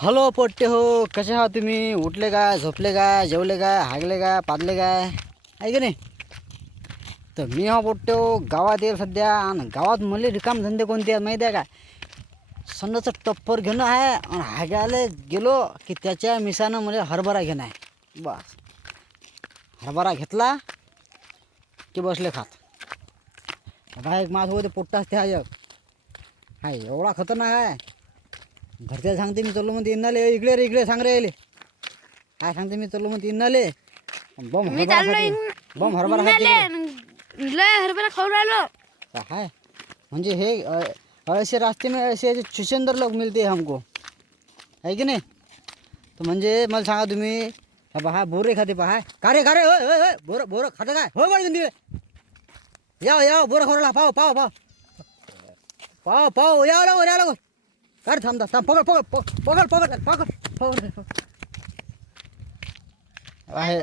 Hello पोट्टे हो, कसे आहात तुम्ही? उठले काय, झोपले काय, जेवले काय, हागले काय, पादले काय, आहे की नाही? तर मी हा पोट्टे हो गावात येईल सध्या. आणि गावात मला रिकाम धंदे कोणते आहेत माहिती आहे का? सन्नाचं टप्पर घेणं आहे आणि हागायला गेलो की त्याच्या मिसानं मला हरभरा घेणं आहे. बस हरभरा घेतला की बसले खात. आता एक माझं होते पोट्टा असते हा एक हाय एवढा खतरनाक आहे. घरच्या सांगते मी चाललो म्हणते इन्नाले, इकडे रे इकडे सांग रे यायले. काय सांगते मी चाललो म्हणते इन्नाले, बम मी हरभरा चाललो खाते, बम हरभरा खाते. लय हरभरा खाऊ राहिलो. हाय म्हणजे हे ऐसे रास्ते में ऐसे चुचंदर लोग मिलते हैं हमको, है की नाही? तर म्हणजे मला सांगा तुम्ही, हा पहा बोरे खाते पहा. का रे होय होय होय, बोरं बोरं खातं काय होय बरं दिले. या बोरं खोरला पाव पाव पाव पाव पाव या लवकर. काय थांबता थांब, पकड पकड पकड पकड पकड पकड.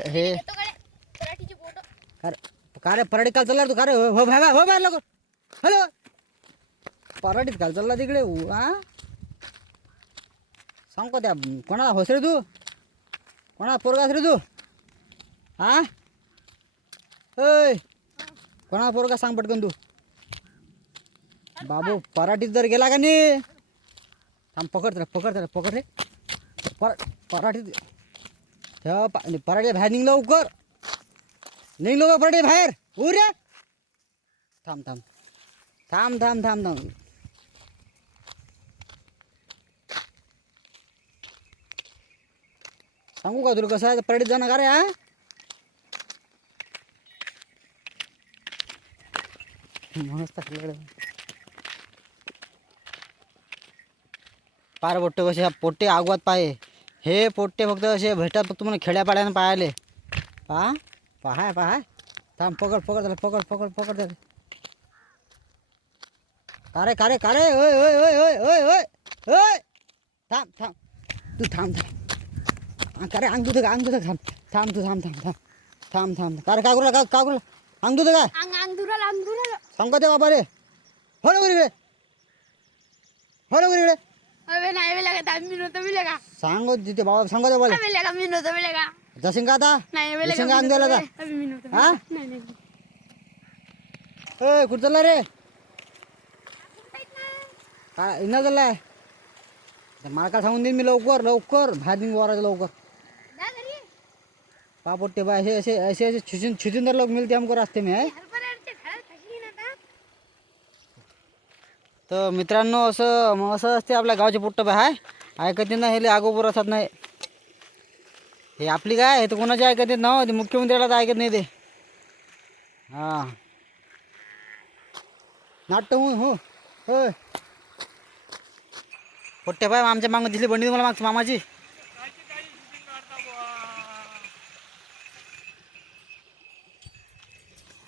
हे का रे पराडीत काल चालला तू? का रे हो भाई हो बाहेर लवकर. हॅलो, पराडीत काल चालला तिकडे? हा सांग का त्या कोणाला होस रे तू? कोणाला पोरगास रे तू? हा ओय, कोणाला पोरगा सांग पटकन तू. बाबू पराठीत जर गेला का नाही, थांब पकड रे. पराठीत पराठी बाहेर निघ लवकर, निघ लवकर पराठी बाहेर. रे थांब थांब थांब थांब थांब थांब. सांगू का तुला कसं आहे पराठीत जाणं का रे? हा मस्त पार पोट्टे कसे पोट्टे आगवात पाहे. हे पोट्टे फक्त असे भेटतात फक्त मला खेड्यापाड्यानं पाहायले. पहा थांब पकड त्याला. कारे ओय ओय ओय ओय ओय ओय ओय, थांब तू थांब. कारे अंग दुध थांब तू थांब. कारे का करू अंग दुध काय अंग दुराला सांगतो ते बाबा रे. हो लवकर इकडे. अबे नाही वेलेगा दामी नो तो मिलेगा. सांगो तिथे बाबा, सांगो ते बोले वेलेगा मी नो तो मिलेगा. जसिंग का आता नाही वेलेगा जसिंग अंग द्यायला अबे मी नो तो हा नाही. ए कुठं चालला रे? काय इना चाललाय? मला काय सांगून देईन मी लवकर बाहेर निघ वरायचं लवकर. पापोट्टे बाय ऐसे छुचुंदर लोग मिलते हमको रास्ते में है. तर मित्रांनो असं असते आपल्या गावचे पोट्ट बाय हाय. ऐकत ना हे आगोबर असत नाही. हे आपली काय हे तर कोणाची ऐकत येत ना, ते मुख्यमंत्र्याला तर ऐकत नाही ते. हा नाट्य हो होय पोट्टे बाय आमच्या मागं दिसली बंडी तुम्हाला मागची मामाची.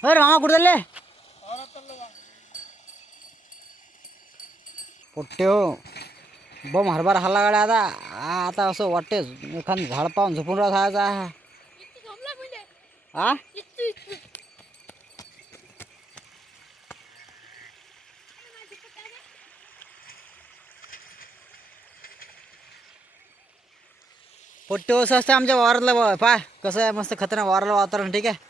अरे मामा कुठे चालले? पोट्टे हो बम हरभरा हल्ला गाड्या. आता असं वाटते एखादं झाड पाहून झोपून राहायचा. हा पोट्टे असं असते आमच्या वावरातलं. पाय कसं आहे मस्त खतरनाक वावराला वातावरण. ठीक आहे.